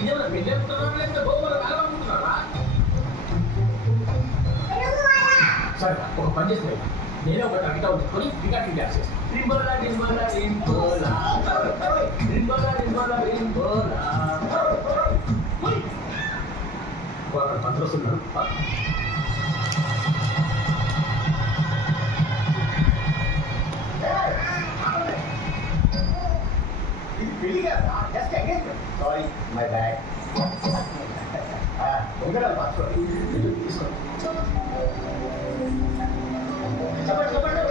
ఇదేమన్నా పెళ్ళేస్తున్నారా లేకపోతే గోపాల కలవనుకుంటున్నారా? సరే ఒక పని చేస్తే నేనే ఒక గిటార్ ఉంచుకొని గిటార్ డాన్స్ చేస్తాను. రింబోలా రింబోలా రింబోలా రింబోలా రింబోలా రింబోలా అక్కడ పంతులు వస్తున్నారు. ఇది పెళ్లి కదా, just engagement. Sorry my bad. ఉంగరాలు మార్చుకోండి. తీసుకోండి. చెప్పండి చెప్పండి.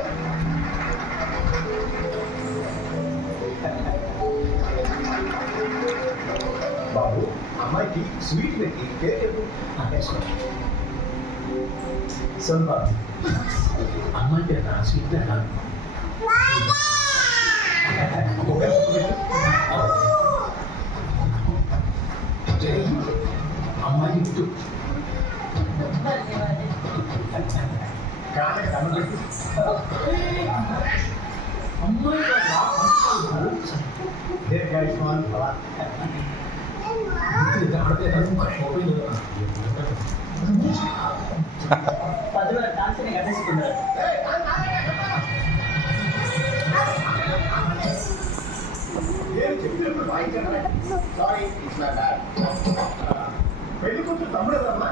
బాబు, అమ్మాయికి స్వీట్ పెట్టి పేరు చెప్పు. వేసుకోండి. సొంత అమ్మాయి పేరు స్వీట్ కాదు. అమ్మాయి ఇటు కాళ్ళకి దండం పెట్టు. అమ్మాయి దీర్ఘాయుష్మాన్ భవ. పదుల డాన్స్ని కట్టేసుకున్నారు. నేను చెప్పినప్పుడు వాయించాను. Sorry it's my bad. పెళ్లి కూతురు తమ్ముడు ఎవరమ్మా?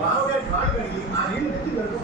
బావగారి కాళ్ళు కడిగి ఆ నీళ్ళు నెత్తి పెడుతూ